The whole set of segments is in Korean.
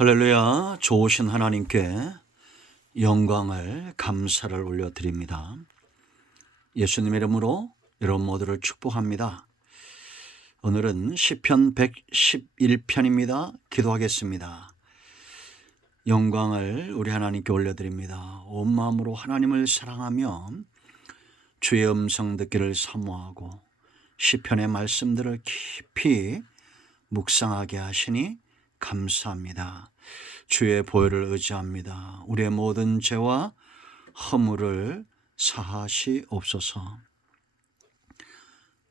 할렐루야. 좋으신 하나님께 영광을 감사를 올려드립니다. 예수님의 이름으로 여러분 모두를 축복합니다. 오늘은 시편 111편입니다. 기도하겠습니다. 영광을 우리 하나님께 올려드립니다. 온 마음으로 하나님을 사랑하며 주의 음성 듣기를 사모하고 시편의 말씀들을 깊이 묵상하게 하시니 감사합니다. 주의 보혈을 의지합니다. 우리의 모든 죄와 허물을 사하시옵소서.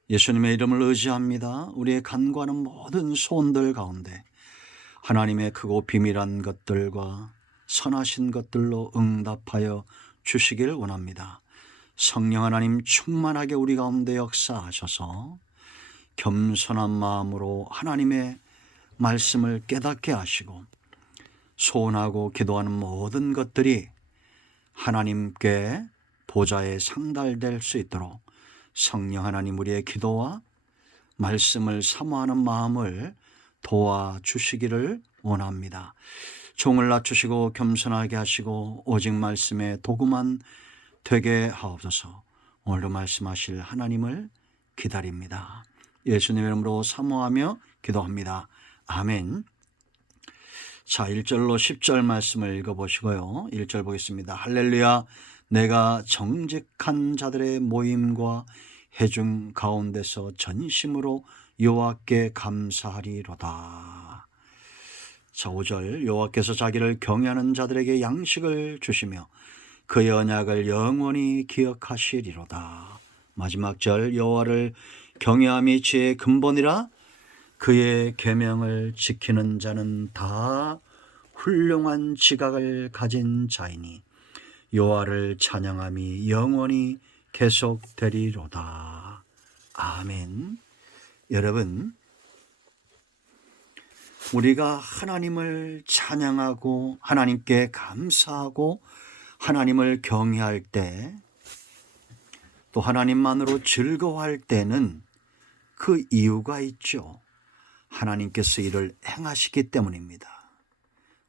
예수님의 이름을 의지합니다. 우리의 간구하는 모든 소원들 가운데 하나님의 크고 비밀한 것들과 선하신 것들로 응답하여 주시길 원합니다. 성령 하나님 충만하게 우리 가운데 역사하셔서 겸손한 마음으로 하나님의 말씀을 깨닫게 하시고 소원하고 기도하는 모든 것들이 하나님께 보좌에 상달될 수 있도록 성령 하나님 우리의 기도와 말씀을 사모하는 마음을 도와주시기를 원합니다. 종을 낮추시고 겸손하게 하시고 오직 말씀에 도구만 되게 하옵소서. 오늘도 말씀하실 하나님을 기다립니다. 예수님의 이름으로 사모하며 기도합니다. 아멘. 자, 1절로 10절 말씀을 읽어보시고요. 1절 보겠습니다. 할렐루야. 내가 정직한 자들의 모임과 회중 가운데서 전심으로 여호와께 감사하리로다. 자, 5절 여호와께서 자기를 경외하는 자들에게 양식을 주시며 그의 언약을 영원히 기억하시리로다. 마지막 절 여호와를 경외함이 지혜의 근본이라 그의 계명을 지키는 자는 다 훌륭한 지각을 가진 자이니 여호와를 찬양함이 영원히 계속되리로다. 아멘. 여러분, 우리가 하나님을 찬양하고 하나님께 감사하고 하나님을 경외할 때 또 하나님만으로 즐거워할 때는 그 이유가 있죠. 하나님께서 이를 행하시기 때문입니다.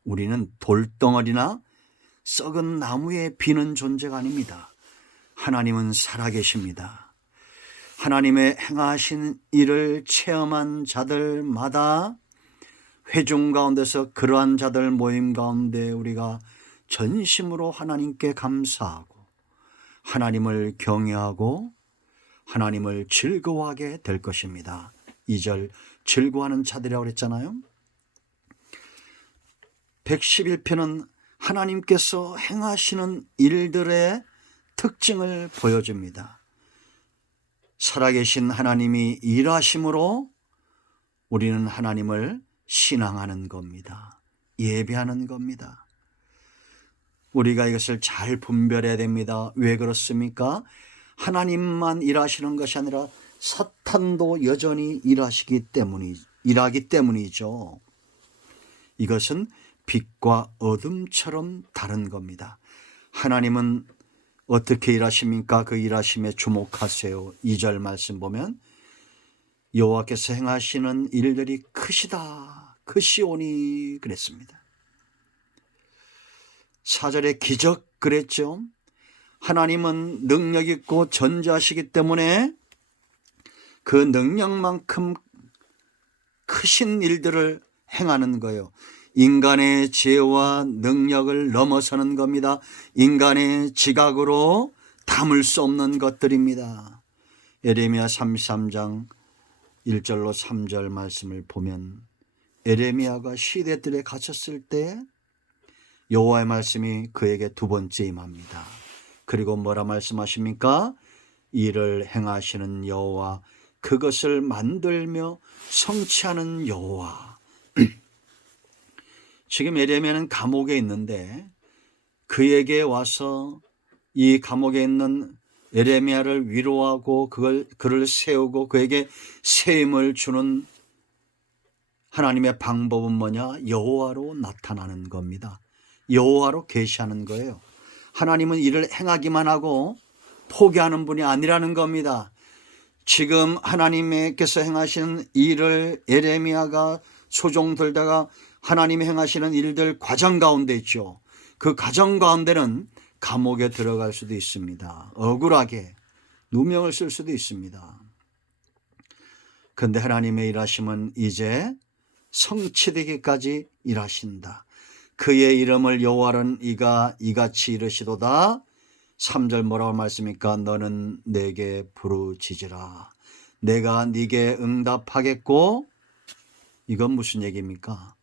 우리는 돌덩어리나 썩은 나무에 비는 존재가 아닙니다. 하나님은 살아계십니다. 하나님의 행하신 일을 체험한 자들마다 회중 가운데서 그러한 자들 모임 가운데 우리가 전심으로 하나님께 감사하고 하나님을 경외하고 하나님을 즐거워하게 될 것입니다. 2절 즐거워하는 자들이라고 그랬잖아요. 111편은 하나님께서 행하시는 일들의 특징을 보여줍니다. 살아계신 하나님이 일하심으로 우리는 하나님을 신앙하는 겁니다. 예배하는 겁니다. 우리가 이것을 잘 분별해야 됩니다. 왜 그렇습니까? 하나님만 일하시는 것이 아니라 사탄도 여전히 일하기 때문이죠. 이것은 빛과 어둠처럼 다른 겁니다. 하나님은 어떻게 일하십니까? 그 일하심에 주목하세요. 2절 말씀 보면 여호와께서 행하시는 일들이 크시다, 크시오니 그랬습니다. 4절에 기적 그랬죠. 하나님은 능력 있고 전지하시기 때문에 그 능력만큼 크신 일들을 행하는 거예요. 인간의 지혜와 능력을 넘어서는 겁니다. 인간의 지각으로 담을 수 없는 것들입니다. 예레미야 33장 1절로 3절 말씀을 보면 예레미야가 시대들에 갇혔을 때 여호와의 말씀이 그에게 두 번째 임합니다. 그리고 뭐라 말씀하십니까? 이를 행하시는 여호와, 그것을 만들며 성취하는 여호와. 지금 예레미야는 감옥에 있는데 그에게 와서 이 감옥에 있는 예레미야를 위로하고 그를 세우고 그에게 세임을 주는 하나님의 방법은 뭐냐? 여호와로 나타나는 겁니다. 여호와로 계시하는 거예요. 하나님은 이를 행하기만 하고 포기하는 분이 아니라는 겁니다. 지금 하나님께서 행하시는 일을 예레미야가 소종 들다가 하나님이 행하시는 일들 과정 가운데 있죠. 그 과정 가운데는 감옥에 들어갈 수도 있습니다. 억울하게 누명을 쓸 수도 있습니다. 그런데 하나님의 일하심은 이제 성취되기까지 일하신다. 그의 이름을 여호와는 이가 이같이 이르시도다. 3절 뭐라고 말씀입니까? 너는 내게 부르짖으라. 내가 네게 응답하겠고. 이건 무슨 얘기입니까?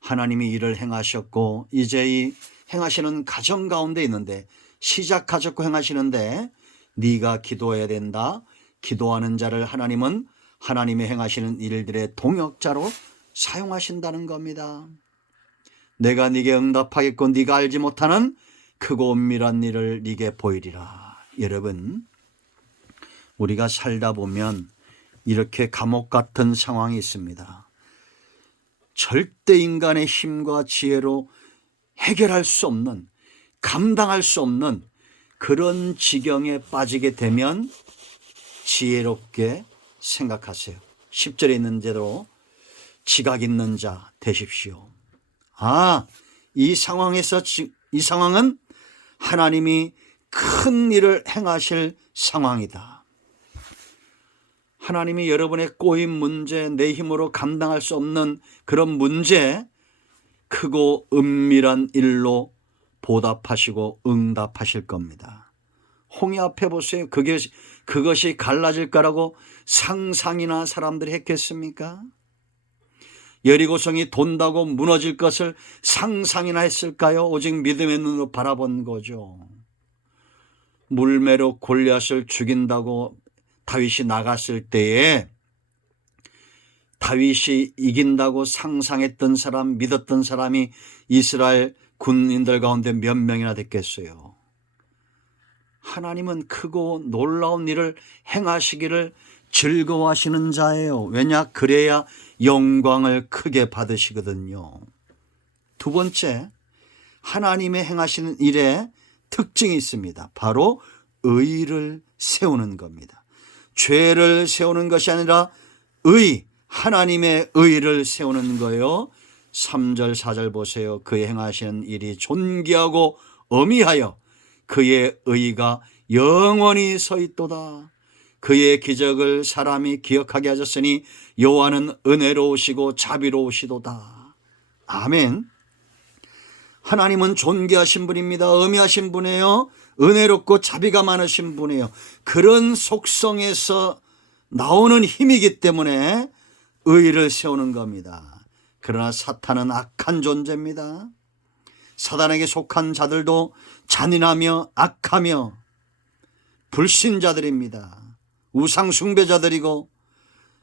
하나님이 일을 행하셨고 이제 이 행하시는 가정 가운데 있는데, 시작하셨고 행하시는데 네가 기도해야 된다. 기도하는 자를 하나님은 하나님의 행하시는 일들의 동역자로 사용하신다는 겁니다. 내가 네게 응답하겠고 네가 알지 못하는 크고 은밀한 일을 네게 보이리라. 여러분, 우리가 살다 보면 이렇게 감옥 같은 상황이 있습니다. 절대 인간의 힘과 지혜로 해결할 수 없는, 감당할 수 없는 그런 지경에 빠지게 되면 지혜롭게 생각하세요. 10절에 있는 대로 지각 있는 자 되십시오. 이 상황에서 이 상황은 하나님이 큰 일을 행하실 상황이다. 하나님이 여러분의 꼬인 문제, 내 힘으로 감당할 수 없는 그런 문제, 크고 은밀한 일로 보답하시고 응답하실 겁니다. 홍해 앞에 보세요. 그것이 갈라질 거라고 상상이나 사람들이 했겠습니까? 여리고성이 돈다고 무너질 것을 상상이나 했을까요? 오직 믿음의 눈으로 바라본 거죠. 물매로 골리앗을 죽인다고 다윗이 나갔을 때에 다윗이 이긴다고 상상했던 사람, 믿었던 사람이 이스라엘 군인들 가운데 몇 명이나 됐겠어요. 하나님은 크고 놀라운 일을 행하시기를 즐거워하시는 자예요. 왜냐? 그래야 영광을 크게 받으시거든요. 두 번째, 하나님의 행하시는 일에 특징이 있습니다. 바로 의를 세우는 겁니다. 죄를 세우는 것이 아니라 하나님의 의를 세우는 거예요. 3절 4절 보세요. 그의 행하시는 일이 존귀하고 어미하여 그의 의가 영원히 서 있도다. 그의 기적을 사람이 기억하게 하셨으니 여호와는 은혜로우시고 자비로우시도다. 아멘. 하나님은 존귀하신 분입니다. 어미하신 분이에요. 은혜롭고 자비가 많으신 분이에요. 그런 속성에서 나오는 힘이기 때문에 의를 세우는 겁니다. 그러나 사탄은 악한 존재입니다. 사단에게 속한 자들도 잔인하며 악하며 불신자들입니다. 우상 숭배자들이고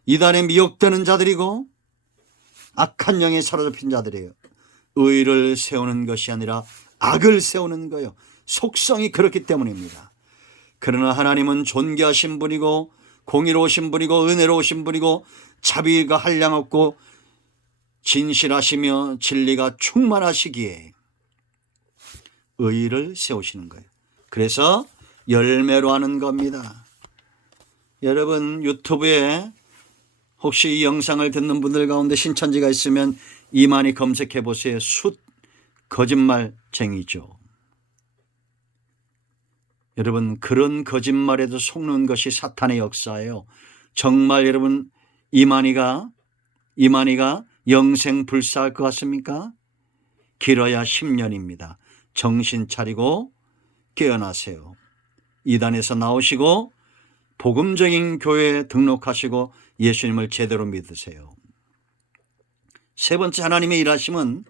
이단에 미혹되는 자들이고 악한 영에 사로잡힌 자들이에요. 의를 세우는 것이 아니라 악을 세우는 거예요. 속성이 그렇기 때문입니다. 그러나 하나님은 존귀하신 분이고 공의로우신 분이고 은혜로우신 분이고 자비가 한량없고 진실하시며 진리가 충만하시기에 의를 세우시는 거예요. 그래서 열매로 하는 겁니다. 여러분, 유튜브에 혹시 이 영상을 듣는 분들 가운데 신천지가 있으면 이만희 검색해 보세요. 숫 거짓말쟁이죠. 여러분, 그런 거짓말에도 속는 것이 사탄의 역사예요. 정말 여러분, 이만희가 영생 불사할 것 같습니까? 길어야 10년입니다. 정신 차리고 깨어나세요. 이단에서 나오시고 복음적인 교회에 등록하시고 예수님을 제대로 믿으세요. 세 번째, 하나님의 일하심은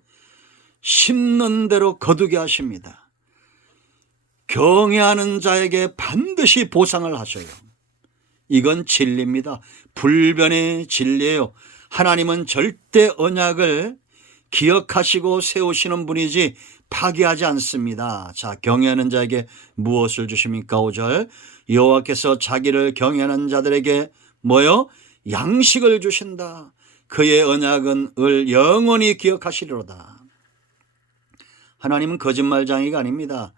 심는 대로 거두게 하십니다. 경외하는 자에게 반드시 보상을 하셔요. 이건 진리입니다. 불변의 진리예요. 하나님은 절대 언약을 기억하시고 세우시는 분이지 파기하지 않습니다. 자, 경외하는 자에게 무엇을 주십니까? 5절, 여호와께서 자기를 경외하는 자들에게 뭐요? 양식을 주신다. 그의 언약은 을 영원히 기억하시리로다. 하나님은 거짓말쟁이가 아닙니다.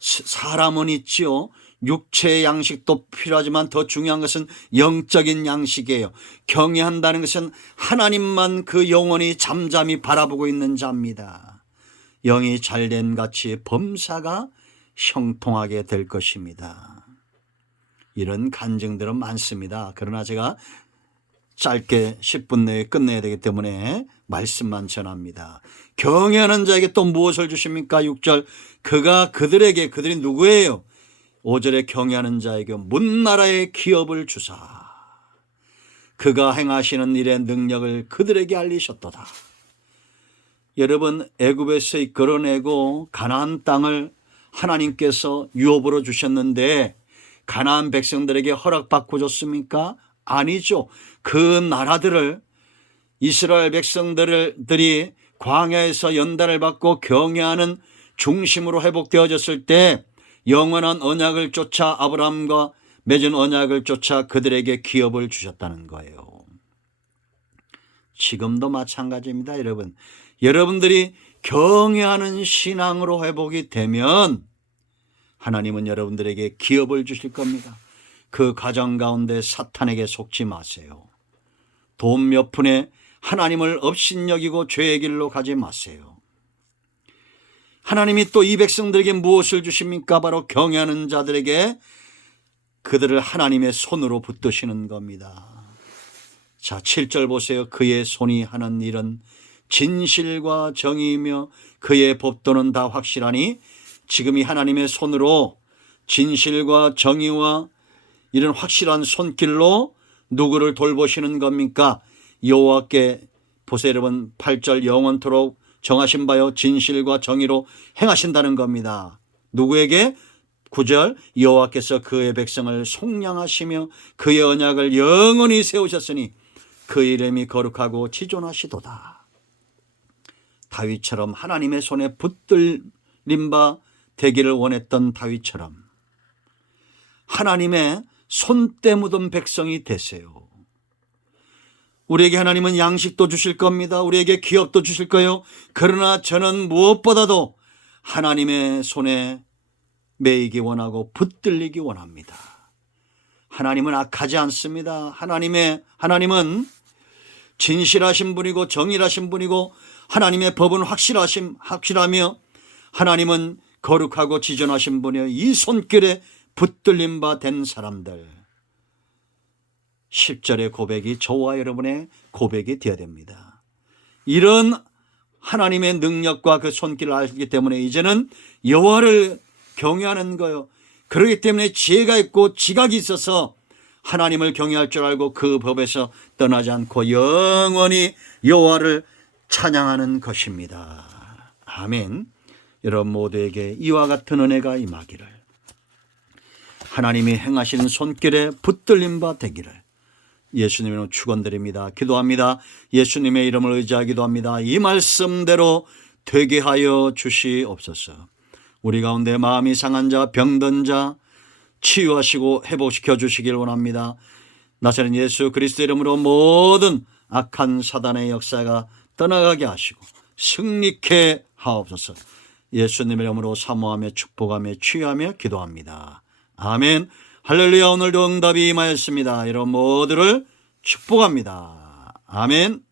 사람은 있지요. 육체의 양식도 필요하지만 더 중요한 것은 영적인 양식이에요. 경외한다는 것은 하나님만 그 영원히 잠잠히 바라보고 있는 자입니다. 영이 잘된 같이 범사가 형통하게 될 것입니다. 이런 간증들은 많습니다. 그러나 제가 짧게 10분 내에 끝내야 되기 때문에 말씀만 전합니다. 경외하는 자에게 또 무엇을 주십니까? 6절, 그들이 누구예요? 5절에 경외하는 자에게 문나라의 기업을 주사 그가 행하시는 일의 능력을 그들에게 알리셨도다. 여러분, 애굽에서 이끌어내고 가나안 땅을 하나님께서 유업으로 주셨는데 가나안 백성들에게 허락받고 줬습니까? 아니죠. 그 나라들을 이스라엘 백성들이 광야에서 연단을 받고 경외하는 중심으로 회복되어졌을 때 영원한 언약을 쫓아 아브라함과 맺은 언약을 쫓아 그들에게 기업을 주셨다는 거예요. 지금도 마찬가지입니다. 여러분들이 경외하는 신앙으로 회복이 되면 하나님은 여러분들에게 기업을 주실 겁니다. 그 가정 가운데 사탄에게 속지 마세요. 돈 몇 푼에 하나님을 업신여기고 죄의 길로 가지 마세요. 하나님이 또 이 백성들에게 무엇을 주십니까? 바로 경외하는 자들에게 그들을 하나님의 손으로 붙드시는 겁니다. 자, 7절 보세요. 그의 손이 하는 일은 진실과 정의이며 그의 법도는 다 확실하니, 지금 이 하나님의 손으로 진실과 정의와 이런 확실한 손길로 누구를 돌보시는 겁니까? 여호와께 보세요. 여러분, 8절 영원토록 정하신 바요 진실과 정의로 행하신다는 겁니다. 누구에게? 9절 여호와께서 그의 백성을 속량하시며 그의 언약을 영원히 세우셨으니 그 이름이 거룩하고 지존하시도다. 다윗처럼 하나님의 손에 붙들림 바 되기를 원했던 다윗처럼 하나님의 손때 묻은 백성이 되세요. 우리에게 하나님은 양식도 주실 겁니다. 우리에게 기업도 주실 거예요. 그러나 저는 무엇보다도 하나님의 손에 매이기 원하고 붙들리기 원합니다. 하나님은 악하지 않습니다. 하나님은 진실하신 분이고 정의하신 분이고 하나님의 법은 확실하며 하나님은 거룩하고 지존하신 분이요 이 손길에 붙들림 바 된 사람들, 10절의 고백이 저와 여러분의 고백이 되어야 됩니다. 이런 하나님의 능력과 그 손길을 알기 때문에 이제는 여호와를 경외하는 거예요. 그렇기 때문에 지혜가 있고 지각이 있어서 하나님을 경외할 줄 알고 그 법에서 떠나지 않고 영원히 여호와를 찬양하는 것입니다. 아멘. 여러분 모두에게 이와 같은 은혜가 임하기를, 하나님이 행하시는 손길에 붙들림 바 되기를 예수님의 이름으로 축원드립니다. 기도합니다. 예수님의 이름을 의지하기도 합니다. 이 말씀대로 되게 하여 주시옵소서. 우리 가운데 마음이 상한 자, 병든 자 치유하시고 회복시켜 주시길 원합니다. 나사렛 예수 그리스도 이름으로 모든 악한 사단의 역사가 떠나가게 하시고 승리케 하옵소서. 예수님의 이름으로 사모하며 축복하며 치유하며 기도합니다. 아멘. 할렐루야. 오늘도 응답이 임하였습니다. 여러분 모두를 축복합니다. 아멘.